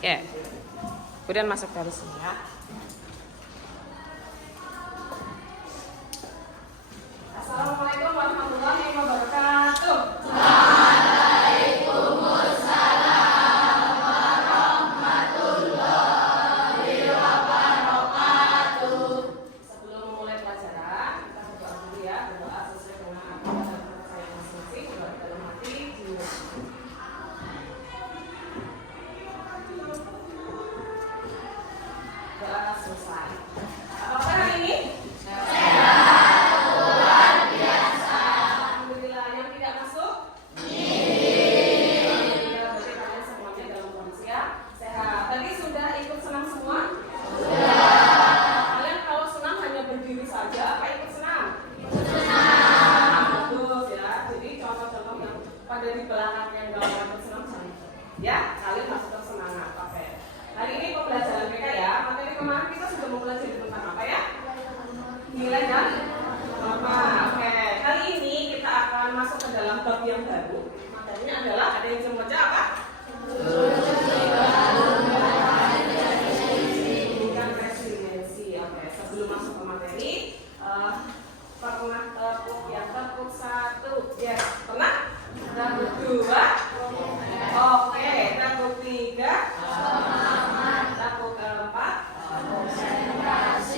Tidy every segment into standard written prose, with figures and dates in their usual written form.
Oke. Kemudian masuk dari sini ya. Assalamualaikum warahmatullahi wabarakatuh. Sebelum memulai pelajaran, kita berdoa dulu ya. Berdoa sesuai dengan apa yang saya masing-masing. Berdoa dalam hati, jiwa. Doa selesai. Apakah hari ini? Alhamdulillah. Yang tidak masuk? Ya, berarti kalian semuanya dalam kondisi ya sehat. Tadi sudah ikut senam semua? Kalian kalau senam hanya berdiri saja, apa ikut senam? Bagus ya. Jadi contoh-contoh yang pada di belakang yang dalam bersenam jangan. Ya, kalian harus tetap semangat. Oke. Hari ini pembelajaran mereka ya. Materi kemarin kita sudah mempelajari tentang apa ya? Nilai dan norma. Oke. Kali ini kita akan masuk ke dalam bab yang baru. Materinya adalah ada yang bisa membaca apa? Bukan resiliensi. Oke. Sebelum masuk ke materi, pernah tepuk yang tepuk satu? Yes. Pernah? Tepuk dua? Oke. Tepuk tiga? Tepuk keempat?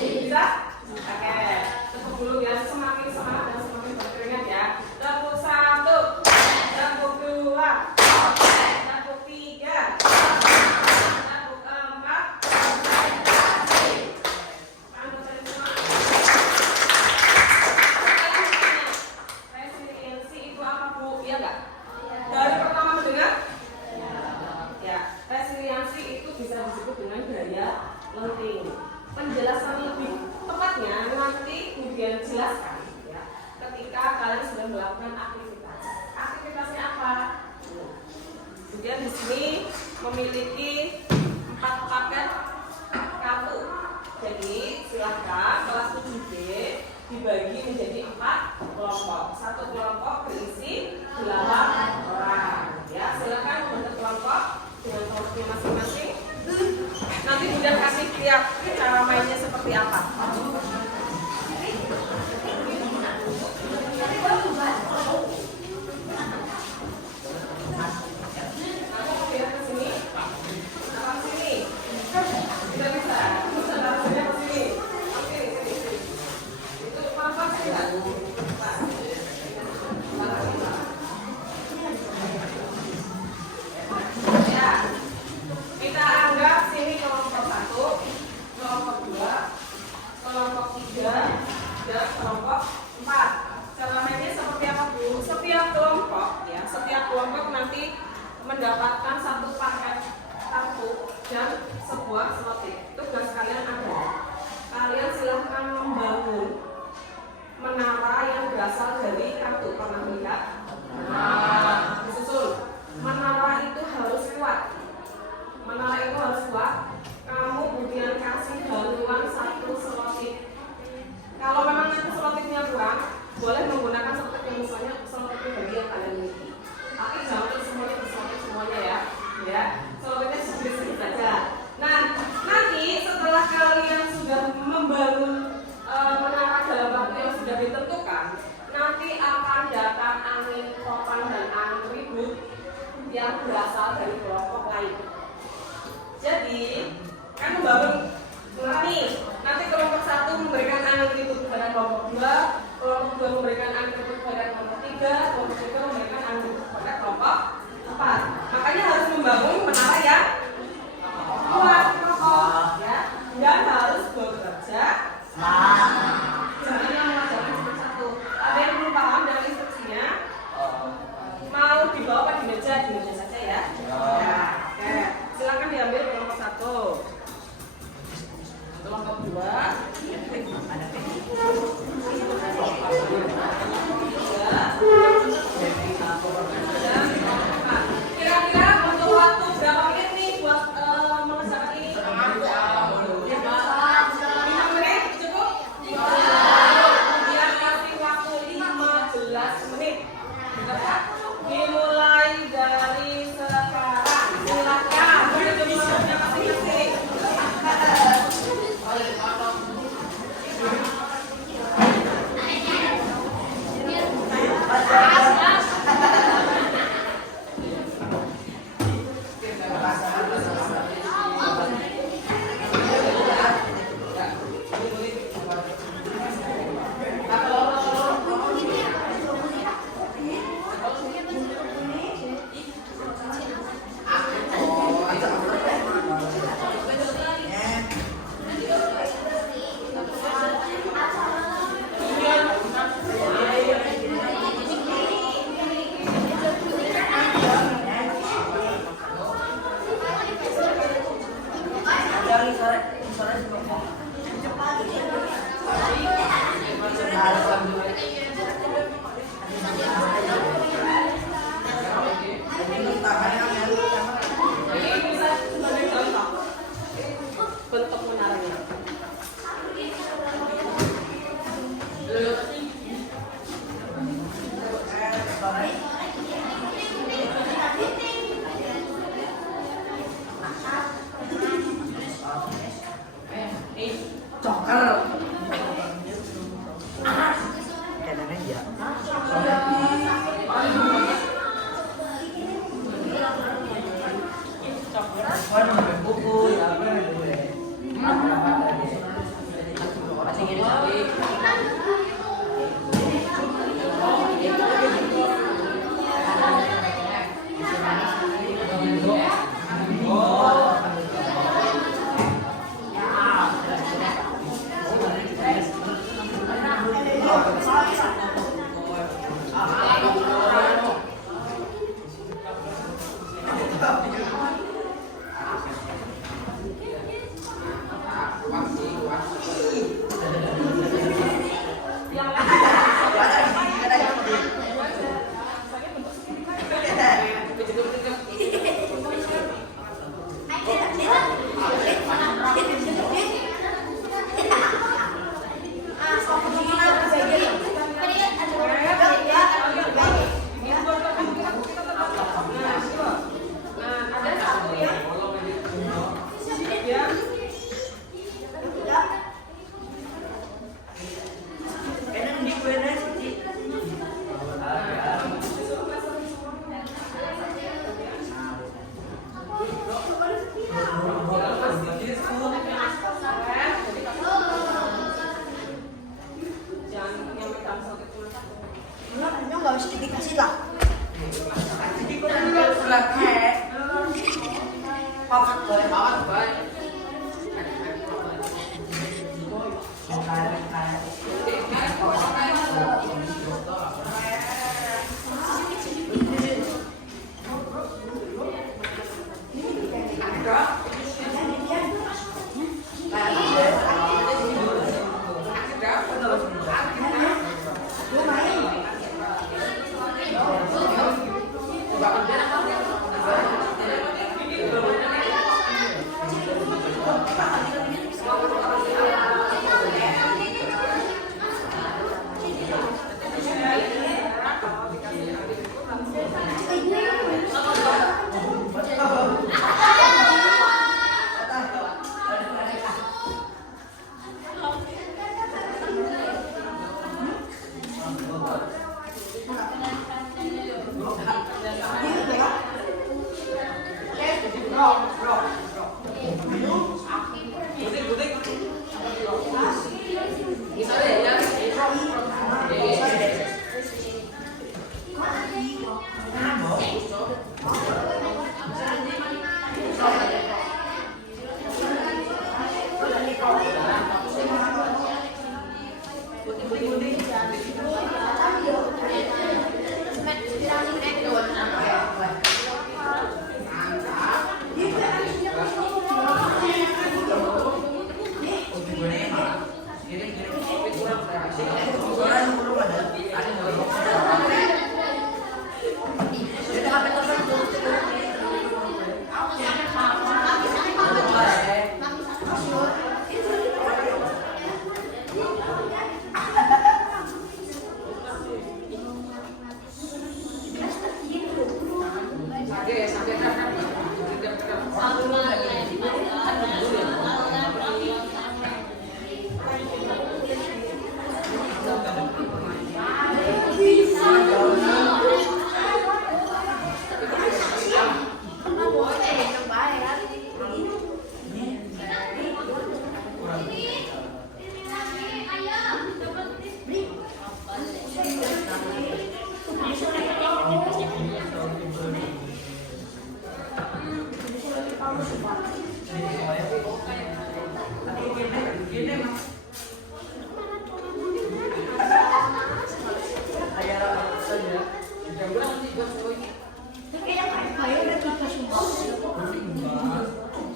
Bisa? Oke. Tepuk dulu ya. Semakin semangat dan semakin berkeringat ya. Tepuk satu? Tepuk dua? Tepuk tiga? Tepuk keempat? Resiliensi itu apa Bu? Iya nggak? Dari pertama mendengar? Ya, resiliensi itu bisa disebut dengan daya lenting. Penjelasan lebih tepatnya nanti kemudian jelaskan ya, ketika kalian sudah melakukan aktivitas. Aktivitasnya apa? Kemudian di sini memiliki 4 paket kartu. Jadi silahkan kelas 7B dibagi menjadi 4 kelompok. Satu kelompok berisi 8 orang. Ya, silahkan membentuk kelompok dengan kelompoknya masing-masing. Nanti Bunda kasih lihat cara mainnya seperti apa. Aku lihat ke sini. Apa sini? Tidak bisa. Bisa taruhnya ke sini. Oke, sini. Itu apa sih? Ya. Kita anggap sini kelompok 1, kelompok 2, kelompok 3, dan kelompok 4. Cara mainnya seperti apa Bu? Setiap kelompok nanti mendapatkan 1 paket kartu dan sebuah selotip. Tugas kalian adalah kalian silahkan membangun menara yang berasal dari kartu. Pernah melihat? Disusul. Menara itu harus kuat. Kamu kemudian kasih bantuan 1 selotip. Kalau memang nanti selotipnya kurang, boleh menggunakan selotip yang misalnya selotip pribadi yang kalian miliki. Tapi jangan semuanya berselotip semuanya ya. Ya, selotipnya sedikit saja. Nah, nanti setelah kalian sudah membangun menara dalam waktu yang sudah ditentukan, nanti akan datang angin topan dan angin ribut yang berasal dari kelompok lain. Jadi, kan membangun menara nih. Nanti kelompok 1 memberikan angin ribut kepada kelompok 2, kelompok 2 memberikan angin ribut kepada kelompok 3, kelompok 3 memberikan angin ribut kepada kelompok 4. Makanya harus membangun menara yang kuat, kokoh, ya, dan harus bekerja sama. Jangan yang mengajarkan cuma 1. Ada yang belum paham dari instruksinya? Mau dibawa apa di meja saja ya. Ya, oke. Silakan diambil kelompok 1. Kelompok 2. Kira-kira butuh waktu berapa menit nih buat mengerjakan ini? 5 menit cukup? Kemudian kasih waktu 15 menit. Dimulai dari sekarang. Silakan. bentuk menaranya. Coker. Nggak usah dikasih lah.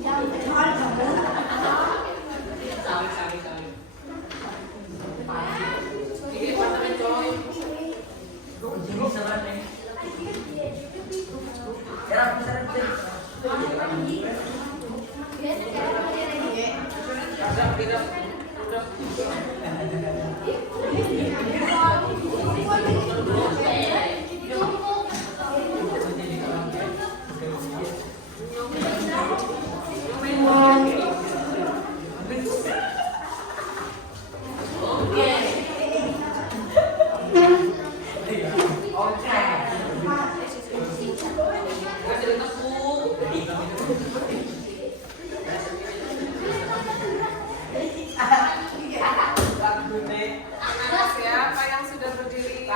Yang Siapa yang sudah berdiri?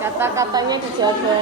Kata-katanya dijaga.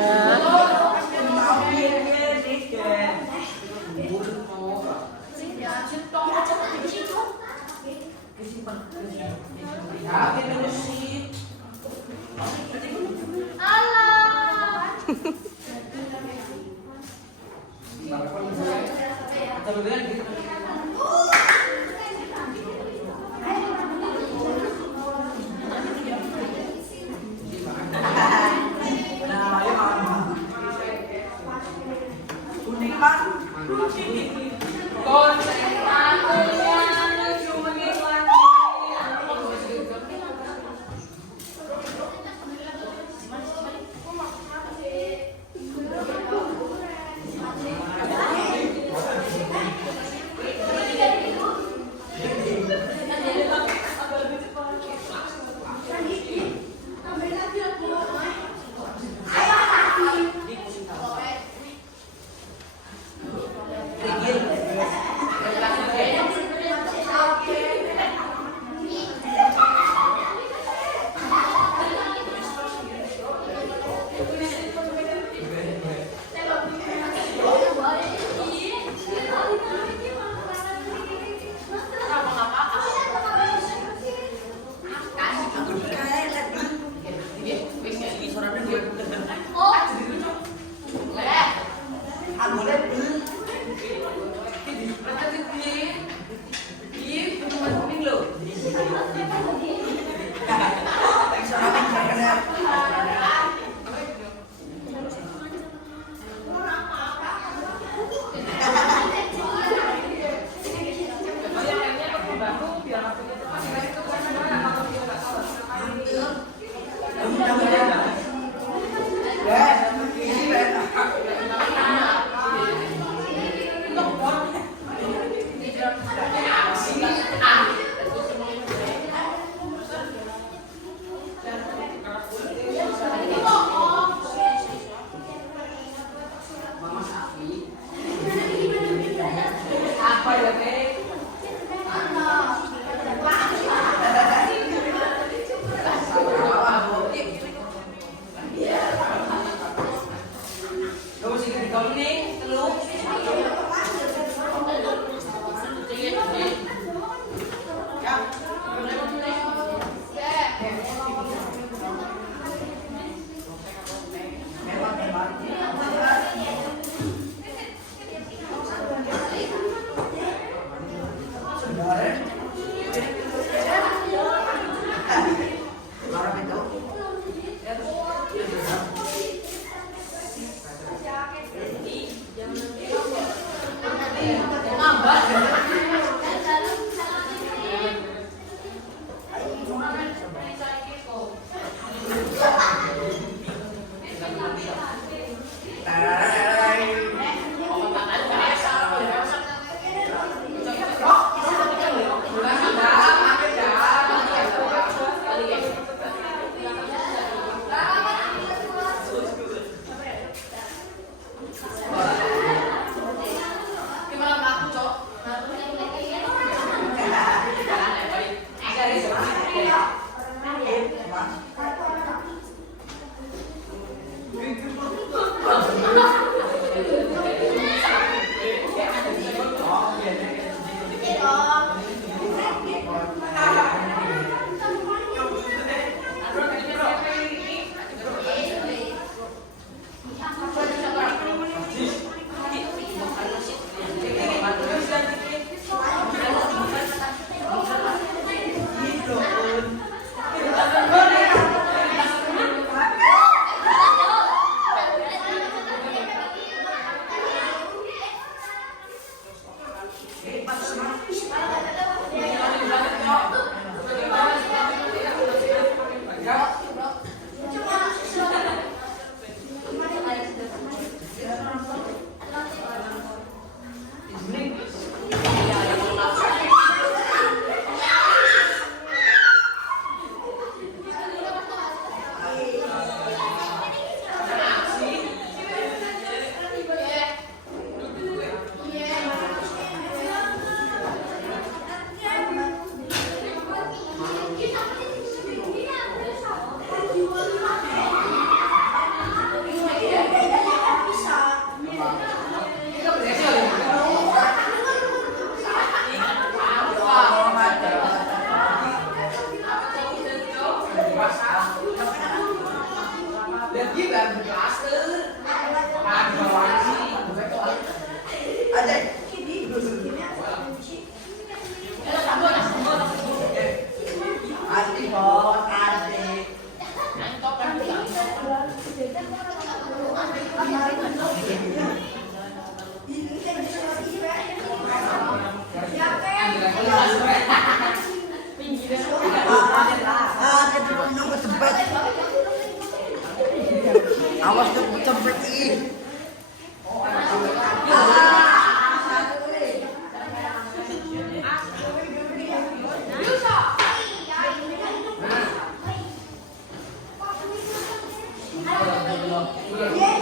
Awas cepet-cepet ih.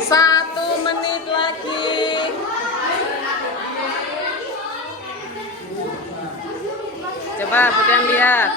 Satu menit lagi. Coba Budian lihat.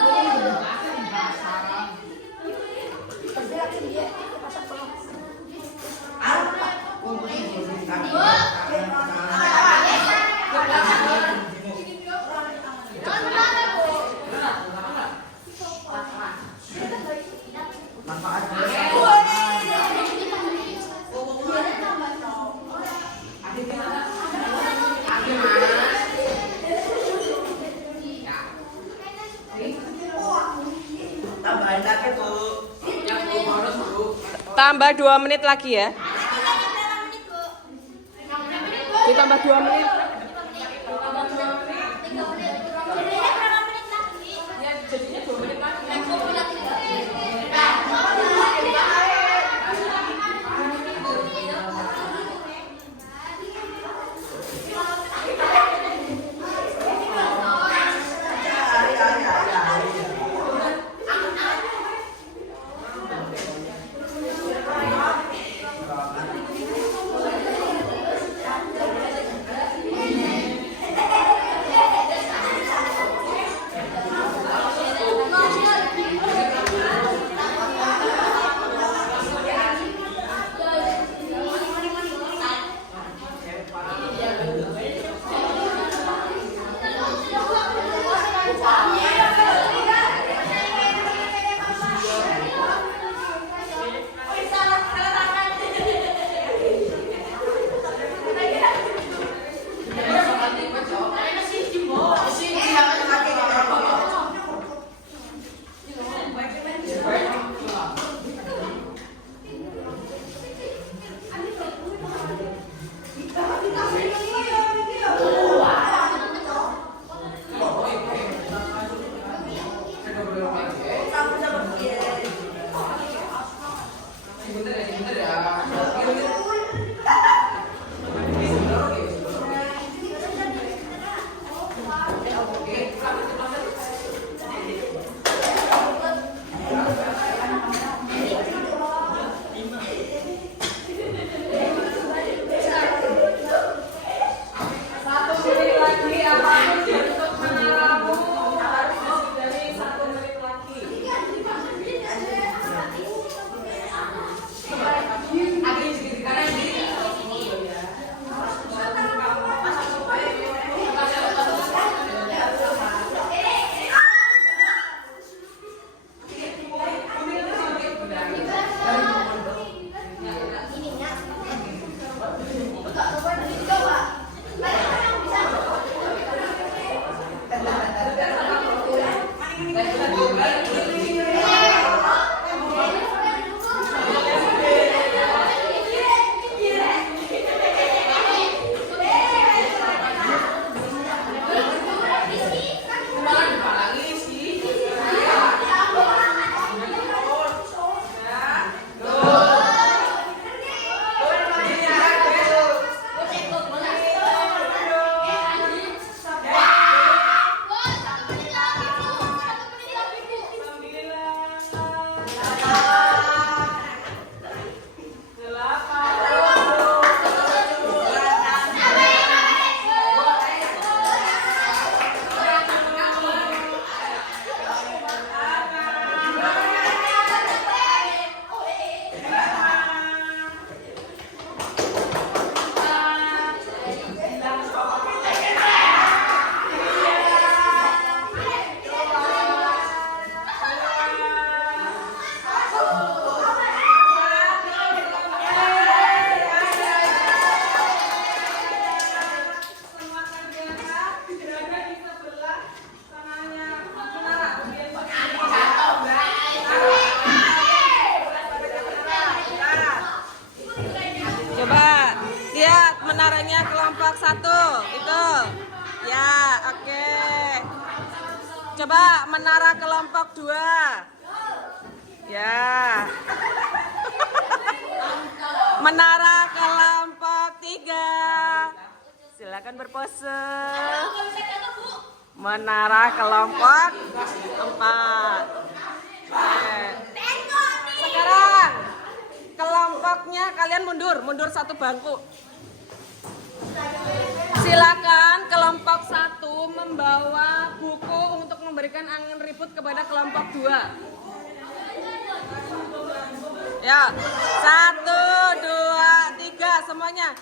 Tambah 2 menit lagi ya. Ditambah 2 menit. Ya, jadinya 2 menit lagi. Apapun bentuk menaramu harus disudahai 1 menit lagi. Coba lihat menaranya kelompok 1 itu. Ya, oke. Coba menara kelompok 2. Ya. Menara kelompok 3. Silakan berpose. Menara kelompok 4. Sekarang kelompoknya kalian mundur 1 bangku. Silakan kelompok 1 membawa buku untuk memberikan angin ribut kepada kelompok 2. Ya, 1, 2, 3 semuanya.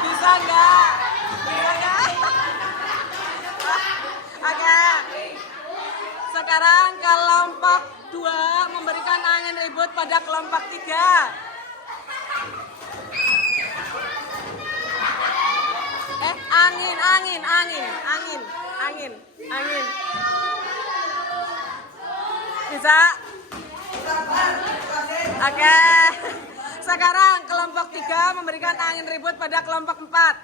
Bisa nggak? Bisa nggak? Oke. Sekarang kelompok 2 memberikan angin ribut pada kelompok 3. Angin. Bisa? Oke. Sekarang kelompok 3 memberikan angin ribut pada kelompok 4.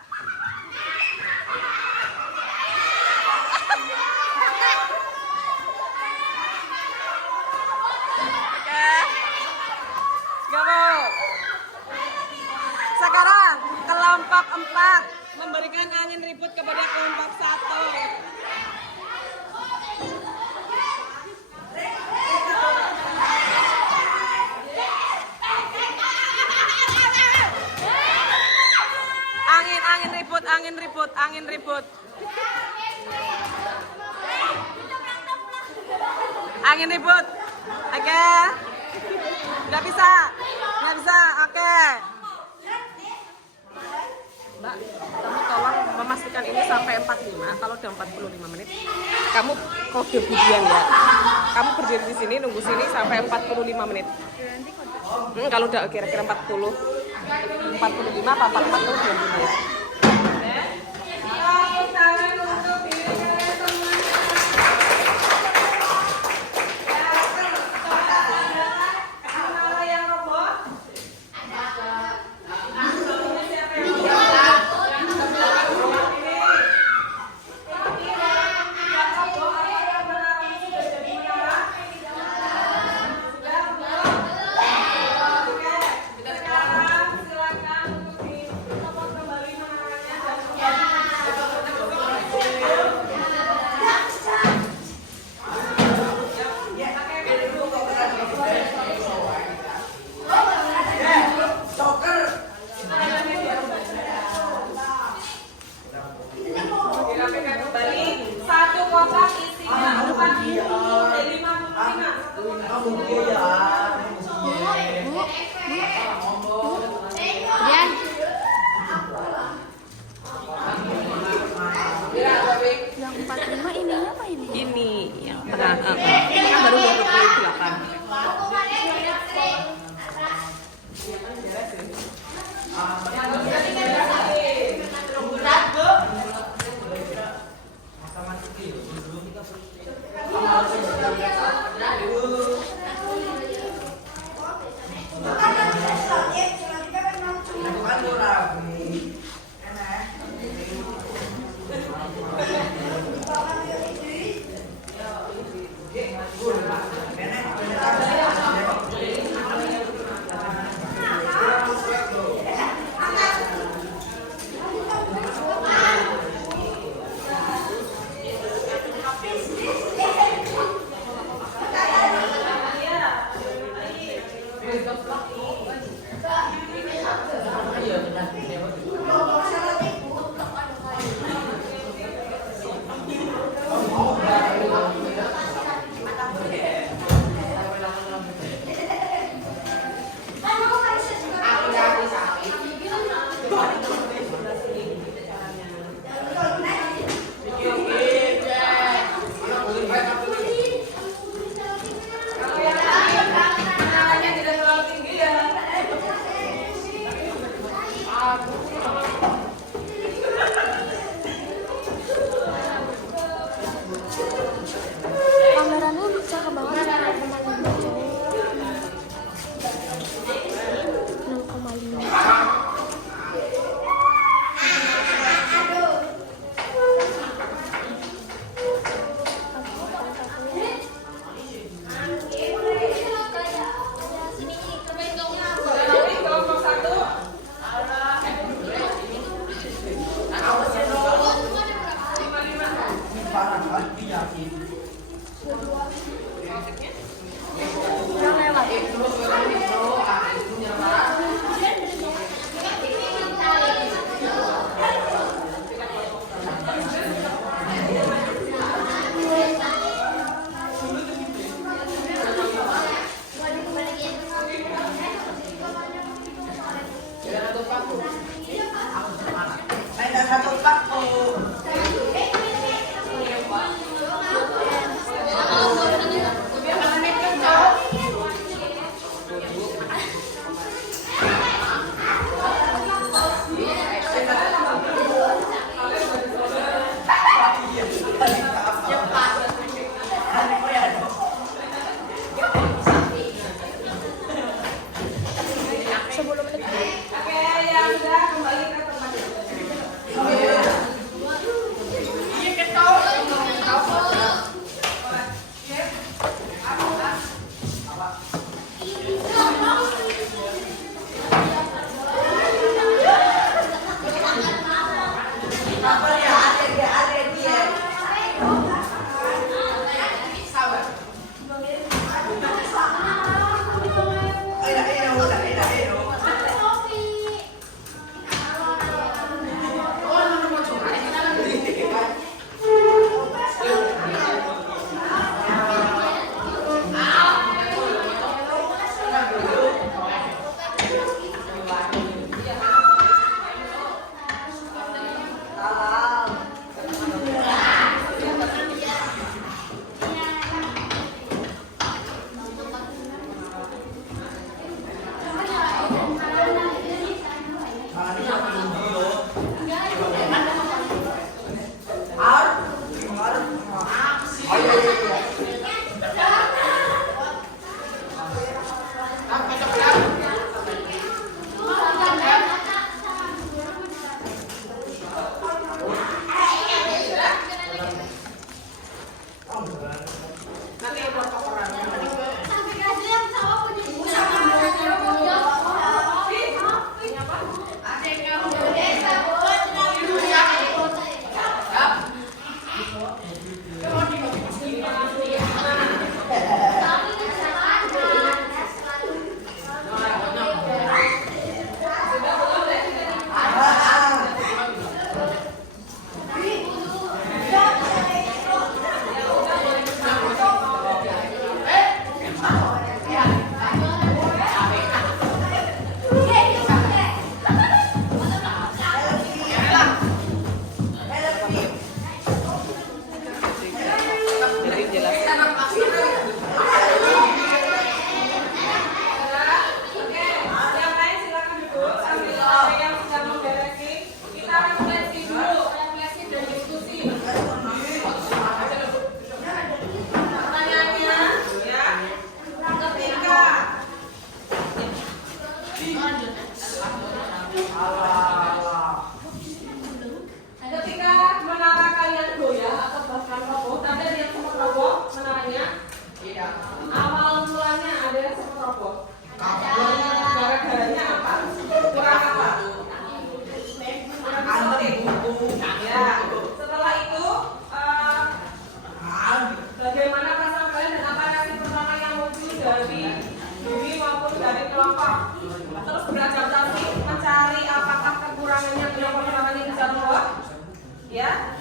Oke. Gak mau. Sekarang kelompok 4 memberikan angin ribut kepada kelompok 1. Angin ribut. Angin ribut. Oke. Nggak bisa. Oke. Mbak, kamu tolong memastikan ini sampai 45. Kalau udah 45 menit, kamu kode budian ya. Kamu berdiri di sini, nunggu sini sampai 45 menit. Kalau udah kira-kira 45 apa 44 tuh ganti ya. Yang 45 ininya apa ini? Ini yang tengah, kan baru 28. Apa ya? Ada dia. Sabar. Ayo. Nanti yang berapa orang? Ketika menara kalian goyah atau bahkan roboh, tadi ada yang sempat roboh menaranya? Awal mulanya ada yang sempat roboh. Gara-garanya apa? Kurang apa? Kurang sortir. Ya. Setelah itu, bagaimana perasaan kalian dan apa reaksi pertama yang muncul dari diri maupun dari kelompok? Terus beradaptasi mencari apakah kekurangannya kelompok ini bisa membuat? Ya?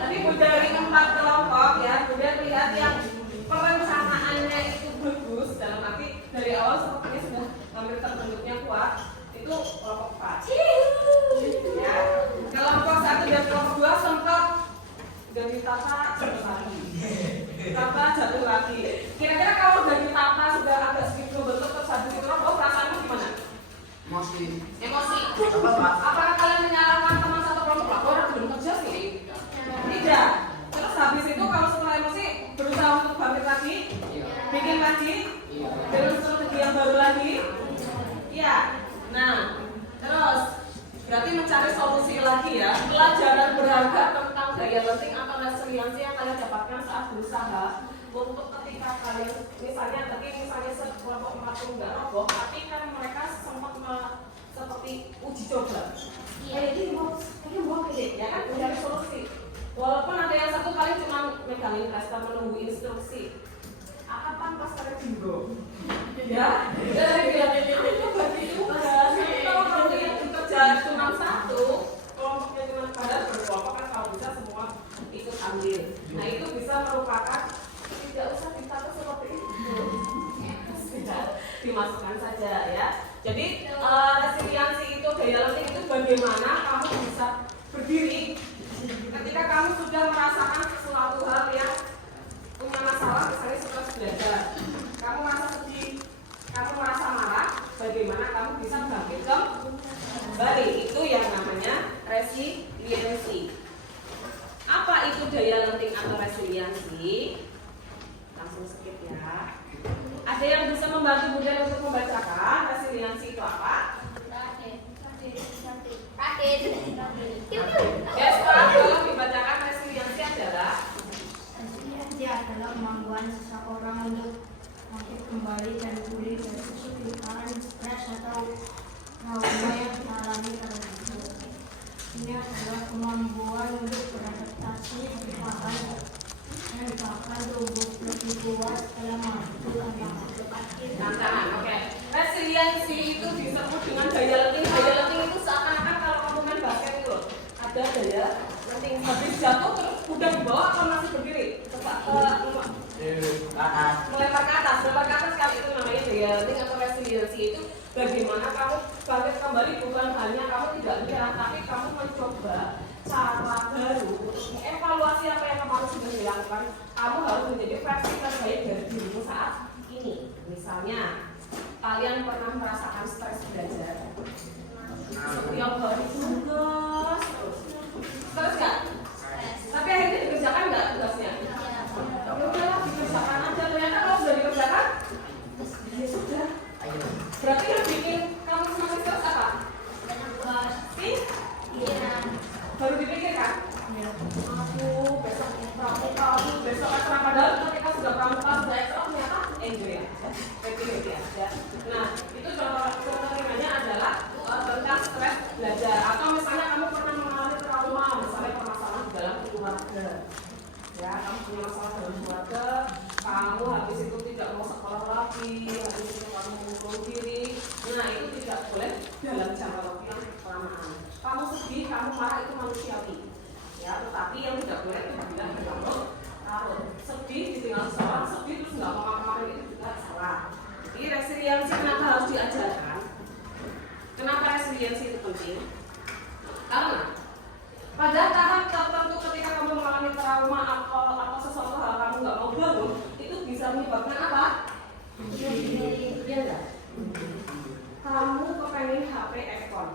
Tapi dari 4 kelompok ya, kemudian lihat yang perencanaannya itu bagus, dalam arti dari awal sepertinya sudah hampir terbentuknya kuat, itu kelompok 4. Ya. Kelompok 1 dan kelompok 2 sempat dan ditata jatuh lagi. Kira-kira kalau udah ditata sudah agak sedikit membentuk terus habis itu roboh, perasaanmu gimana? Emosi. Apakah kalian menyalahkan teman satu kelompok lah? Orang belum kerja sih. Tidak. Terus habis itu kalau setelah emosi berusaha untuk bangkit lagi, bikin lagi, dengan strategi yang baru lagi. Iya. Nah, terus berarti mencari solusi lagi ya. Pelajaran berharga tentang daya lenting atau resiliensi yang kalian dapatkan saat berusaha untuk ketika kalian misalnya sekelompok 40 nggak roboh, tapi kan mereka sempat seperti uji coba. Ini mau ya kan mencari solusi. Walaupun ada yang satu kali cuma megangin plaster menunggu instruksi. Kapan pas kalian bingung? Ya, tapi kalau kalian kerja cuma satu, kelompoknya cuma padat berkelompok kan kalau bisa semua ikut ambil. Nah itu bisa merupakan tidak usah ditata seperti itu, tidak dimasukkan saja ya. Jadi resiliensi itu, daya lenting itu bagaimana kamu bisa berdiri ketika kamu sudah merasakan sesuatu hal yang punya masalah, misalnya stres belajar, kamu merasa sedih, kamu merasa marah, bagaimana kamu bisa bangkit kembali? Itu yang namanya resiliensi. Apa itu daya lenting atau resiliensi? Langsung skip ya. Ada yang bisa membantu Bunda untuk membacakan resiliensi itu apa? Ya, kalau dibacakan resiliensi adalah kemampuan seseorang untuk bangkit kembali dan pulih dari kesulitan, stres atau trauma yang dialami karena itu. Ini adalah adalah kemampuan untuk beradaptasi cepat dan bahkan tumbuh lebih kuat dalam waktu yang dekat. Tantangan, oke. Resiliensi itu disebut dengan daya lenting. Daya lenting itu seakan-akan kalau kamu main basket itu loh, ada daya lenting. Habis jatuh terus udah di bawah atau masih berdiri? Tetap melempar ke atas. Melempar ke atas kali itu namanya daya lenting atau resiliensi. Itu bagaimana kamu bangkit kembali, bukan hanya kamu tidak menyerah, tapi kamu mencoba cara baru untuk mengevaluasi apa yang kamu sudah dilakukan. Kamu harus menjadi versi terbaik dari dirimu saat ini. Misalnya, kalian pernah merasakan stres belajar? Setiap hari tugas terus. Stres nggak? Tapi akhirnya dikerjakan nggak tugasnya? Ya udahlah, dikerjakan aja. Ternyata kalau sudah dikerjakan, ya sudah. Berarti yang bikin kamu semakin stres apa? Baru dipikirkan? Aku besok pramuka, besok ekstra, padahal ketika sudah pramuka, sudah ekstra, ternyata enjoy aja, happy aja. Nah, itu contoh rimanya adalah tentang stres belajar. Atau misalnya kamu pernah mengalami trauma, misalnya permasalahan di dalam keluarga. Ya, kamu punya masalah dalam keluarga, kamu habis itu tidak mau sekolah lagi, habis itu kamu mengurung diri. Nah, itu tidak boleh dalam jangka waktu yang kelamaan. Kamu sedih, kamu marah, itu manusiawi. Ya, tetapi yang tidak boleh itu bilang berlarut-larut. Sedih ditinggal seorang, sedih terus nggak mau kemarin itu juga salah. Jadi resiliensi kenapa harus diajarkan? Kenapa resiliensi itu penting? Karena pada tahap tertentu ketika kamu mengalami trauma atau sesuatu hal kamu nggak mau bangun, itu bisa menyebabkan apa? Iya nggak? Kamu kepengen HP iPhone.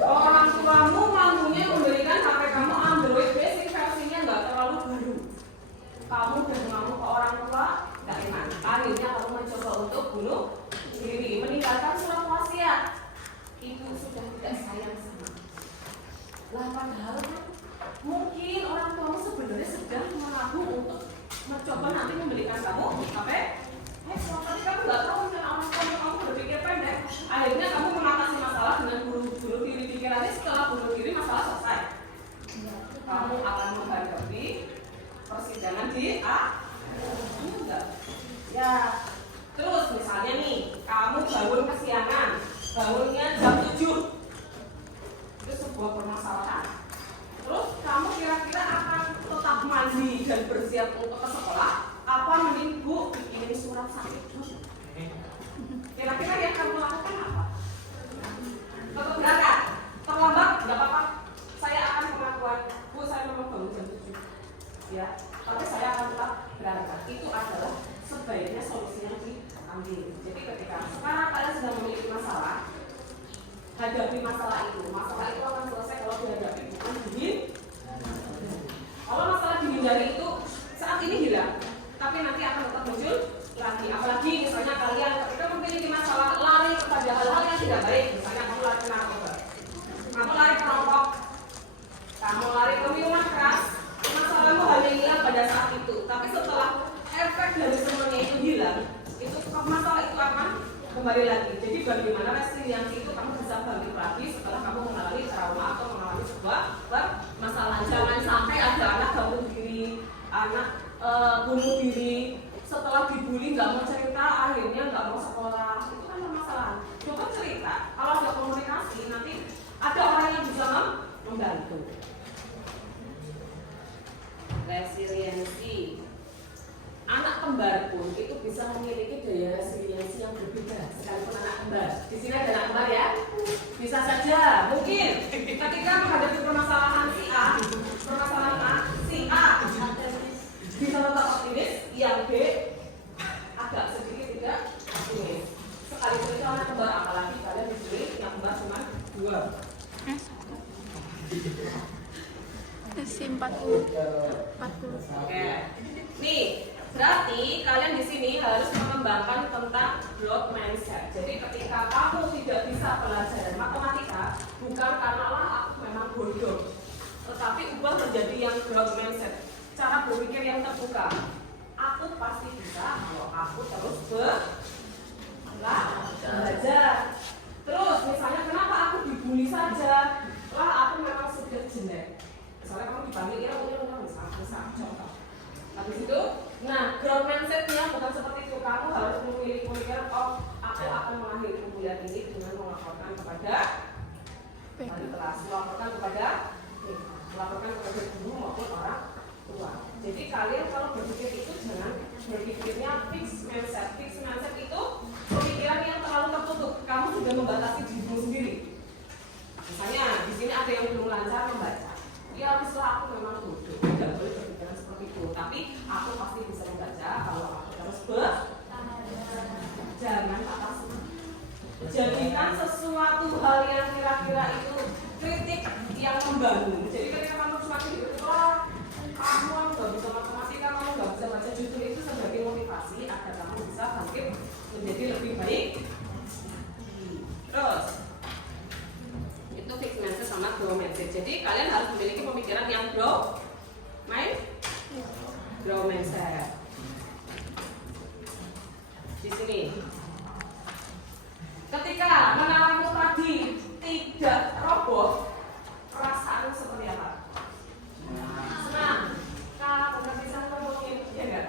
Orang tuamu mampunya memberikan HP kamu Android basic versinya nggak terlalu baru. Kamu udah mengamuk ke orang tua, nggak enak. Akhirnya kamu mencoba untuk bunuh diri, meninggalkan surat wasiat. Itu sudah tidak sayang sama. Lah padahal kan mungkin orang tuamu sebenarnya sedang menabung untuk mencoba nanti membelikan kamu HP. Tapi kamu nggak tahu karena orang tua kamu berpikir pendek. Akhirnya kamu mengatasi masalah dengan bunuh diri. Pikirannya setelah bunuh diri masalah selesai. Kamu akan menghadapi persidangan di enggak. Ya. Terus misalnya nih, kamu bangun kesiangan, bangunnya jam 7. Itu sebuah permasalahan. Terus kamu kira-kira akan tetap mandi dan bersiap untuk ke sekolah? Apa mending Bu bikinin surat sakit dulu? Kira-kira yang kamu lakukan apa? Tetap berangkat? Terlambat? Gak apa-apa. Saya akan pengakuan, Bu saya memang bangun jam 7. Ya, tapi saya akan tetap berangkat. Itu adalah sebaiknya solusi yang diambil. Jadi ketika sekarang kalian sedang memiliki masalah, hadapi masalah itu. Masalah itu akan selesai kalau dihadapi, bukan dihindari. Kalau masalah dihindari itu saat ini hilang, tapi nanti akan tetap muncul lagi. Apalagi misalnya kalian ketika memiliki masalah lari kepada hal-hal yang tidak baik, misalnya kamu lari ke narkoba, kamu lari ke rokok, kamu lari ke minuman keras, masalahmu hanya hilang pada saat itu. Tapi setelah efek dari semuanya itu hilang, itu masalah itu akan kembali lagi. Jadi bagaimana resiliensi itu kamu bisa bangkit lagi setelah kamu mengalami trauma atau mengalami sebuah masalah. Jangan sampai ada anak bunuh diri, anak bunuh diri setelah dibully nggak mau cerita, akhirnya nggak mau sekolah. Itu kan permasalahan. Coba cerita. Kalau ada komunikasi, nanti ada orang yang bisa membantu. Resiliensi. Anak kembar pun itu bisa memiliki daya resiliensi yang berbeda sekalipun anak kembar. Di sini ada anak kembar ya. Bisa saja, mungkin ketika menghadapi permasalahan si A bisa tetap optimis, yang B agak sedikit tidak optimis. Sekalipun itu anak kembar, apalagi kalian diberi yang kembar cuma 2. Simpat. Oke. Nih, berarti kalian di sini harus mengembangkan tentang growth mindset. Jadi ketika kamu tidak bisa pelajaran matematika, bukan karena aku memang bodoh, tetapi ubah menjadi yang growth mindset. Cara berpikir yang terbuka. Aku pasti bisa kalau aku terus belajar. Terus misalnya kenapa aku dibully saja? Lah aku berbanding ya udah bisa contoh. Habis itu, nah growth mindsetnya bukan seperti itu. Kamu harus memiliki pemikiran, oh aku akan mengakhiri bulan ini dengan melaporkan kepada wali kelas, melaporkan kepada guru maupun orang tua. Jadi kalian kalau berpikir itu jangan berpikirnya fix mindset. Fix mindset itu pemikiran yang terlalu tertutup. Kamu sudah membatasi dirimu sendiri. Misalnya di sini ada yang belum lancar membaca. Ya habislah aku memang bodoh, tidak boleh berpikiran seperti itu. Tapi aku pasti bisa membaca kalau aku terus jangan patah semangat. Jadikan sesuatu hal yang kira-kira itu kritik yang membangun. Jadi ketika kamu semakin kamu nggak bisa matematika, kamu nggak bisa baca, justru itu sebagai motivasi agar kamu bisa bangkit menjadi lebih baik. Terus itu fix mindset sama grow mindset. Jadi kalian harus memiliki pemikiran yang grow mindset. Di sini, ketika menaramu tadi tidak roboh, perasaanmu seperti apa? Senang. Kalau bisa ngomongin, ya enggak?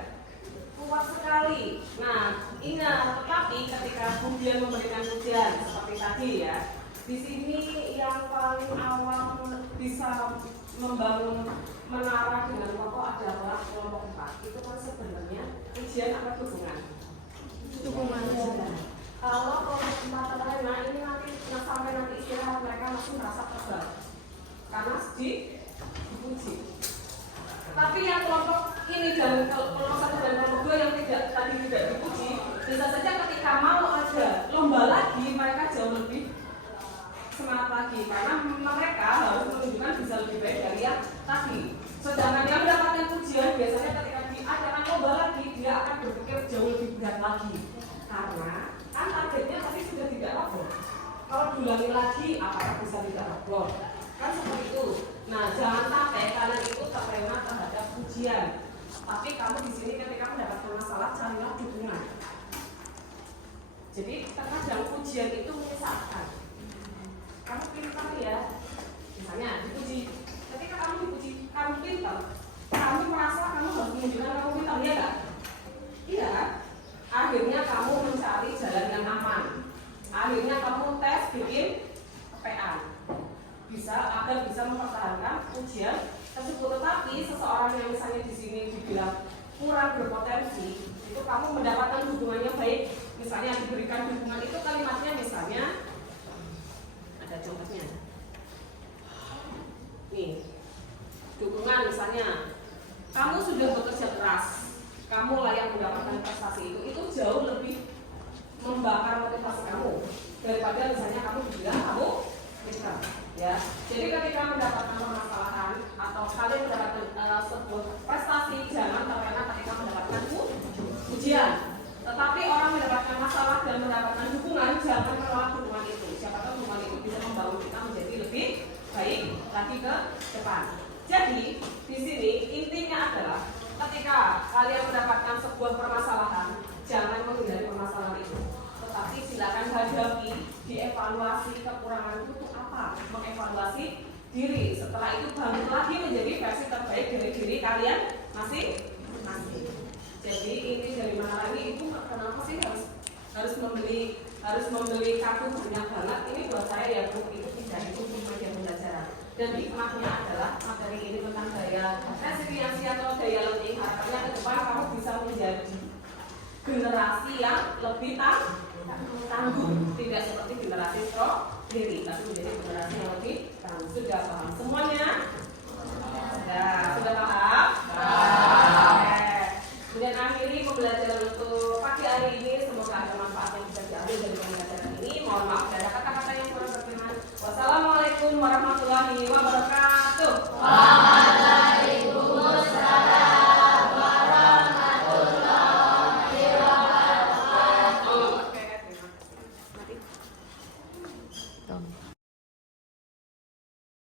Kuat sekali. Nah, ingat, tetapi ketika kemudian memberikan pujian seperti tadi ya, di sini yang paling awal bisa membangun menara dengan pokok adalah kelompok 4. Itu kan sebenarnya ujian apa dukungan? Dukungan. Kalau kelompok 4 terlena ini nanti sampai nanti istirahat mereka masih merasa terbang karena dipuji. Tapi yang kelompok ini dan kelompok 1 dan kelompok 2 yang tadi tidak dipuji, bisa saja ketika mau ada lomba lagi mereka jauh lebih semangat lagi karena mereka harus menunjukkan bisa lebih baik dari yang tadi. Sedangkan yang mendapatkan pujian biasanya ketika diadakan lomba lagi dia akan berpikir jauh lebih berat lagi karena kan targetnya tadi sudah tidak roboh. Kalau diulangi lagi apakah bisa tidak roboh? Kan seperti itu. Nah jangan sampai kalian itu terlena terhadap pujian. Tapi kamu di sini ketika mendapatkan masalah carilah dukungan. Jadi terkadang pujian itu menyesatkan. Kamu pintar ya, misalnya dipuji. Ketika kamu dipuji, kamu pintar. Kamu merasa kamu harus menunjukkan kamu pintar, ya nggak? Iya kan? Akhirnya kamu mencari jalan yang aman. Akhirnya kamu tes bikin PA. Bisa agar bisa mempertahankan ujian tersebut. Tetapi seseorang yang misalnya di sini dibilang kurang berpotensi, itu kamu mendapatkan dukungan yang baik. Misalnya diberikan dukungan itu kalimatnya misalnya ada contohnya. Nih, dukungan misalnya, kamu sudah bekerja keras, kamu layak mendapatkan prestasi itu jauh lebih membakar motivasi kamu daripada misalnya kamu bilang kamu pintar. Ya, jadi ketika mendapatkan permasalahan atau kalian mendapatkan sebuah prestasi, jangan terlena ketika mendapatkan ujian. Tetapi orang mendapatkan masalah dan mendapatkan dukungan, jangan menolak dukungan itu. Siapa tahu dukungan itu bisa membangun kita menjadi lebih baik lagi ke depan. Jadi di sini intinya adalah ketika kalian mendapatkan sebuah permasalahan, jangan menghindari permasalahan itu. Tetapi silakan hadapi, dievaluasi kekurangan itu apa, mengevaluasi diri. Setelah itu bangkit lagi menjadi versi terbaik dari diri kalian masing-masing. Jadi inti dari mana lagi itu kenapa sih harus membeli kartu banyak banget? Ini buat saya ya Bu, itu tidak itu media pembelajaran. Dan hikmahnya adalah materi ini tentang daya resiliensi atau daya learning. Harapannya ke depan kamu bisa menjadi generasi yang lebih tangguh, tidak seperti generasi diri, tapi menjadi generasi yang lebih tangguh. Sudah paham semuanya? Sudah paham? Kemudian akhiri pembelajaran untuk pagi hari ini. Semoga ada manfaat yang bisa diambil dari pembelajaran ini. Mohon maaf ada kata-kata yang kurang berkenan. Wassalamualaikum warahmatullahi wabarakatuh.